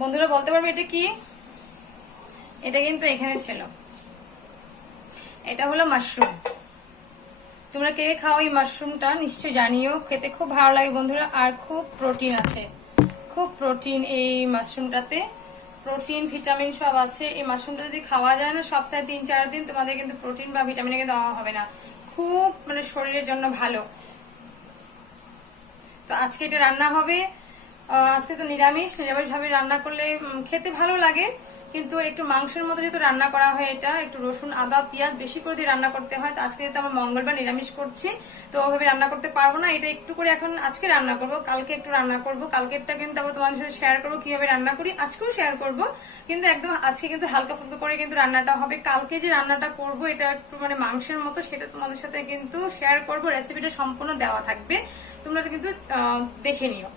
বন্ধুরা বলতে পারবে এটা কি? এটা কিন্তু এখানে ছিল, এটা হলো মাশরুম। তোমরা কে খাও এই মাশরুমটা নিশ্চয়ই জানিও, খেতে খুব ভালো লাগে বন্ধুরা, আর খুব প্রোটিন আছে, খুব প্রোটিন এই মাশরুমটাতে, প্রোটিন ভিটামিন সব আছে। এই মাশরুমটা যদি খাওয়া যায় না সপ্তাহে 3-4 দিন, তোমাদের কিন্তু প্রোটিন বা ভিটামিনের কিন্তু অভাব হবে না, খুব মানে শরীরের জন্য ভালো। তো আজকে এটা রান্না হবে, আজকে তো নিরামিষ ভাবে রান্না করলে খেতে ভালো লাগে, কিন্তু একটু মাংসের মতো যেহেতু রান্না করা হয়, এটা একটু রসুন আদা পেঁয়াজ বেশি করে দিয়ে রান্না করতে হয়। তো আজকে যেহেতু আমার মঙ্গলবার নিরামিষ করছি, তো ওভাবে রান্না করতে পারবো না, এটা একটু করে এখন আজকে রান্না করব, কালকে একটু রান্না করব, কালকেরটা কিন্তু আবার তোমাদের সাথে শেয়ার করবো কিভাবে রান্না করি, আজকেও শেয়ার করব, কিন্তু একদম আজকে কিন্তু হালকা ফুলকা করে কিন্তু রান্নাটা হবে। কালকে যে রান্নাটা করব এটা একটু মানে মাংসের মতো, সেটা তোমাদের সাথে কিন্তু শেয়ার করব, রেসিপিটা সম্পূর্ণ দেওয়া থাকবে, তোমরা কিন্তু দেখে নিও।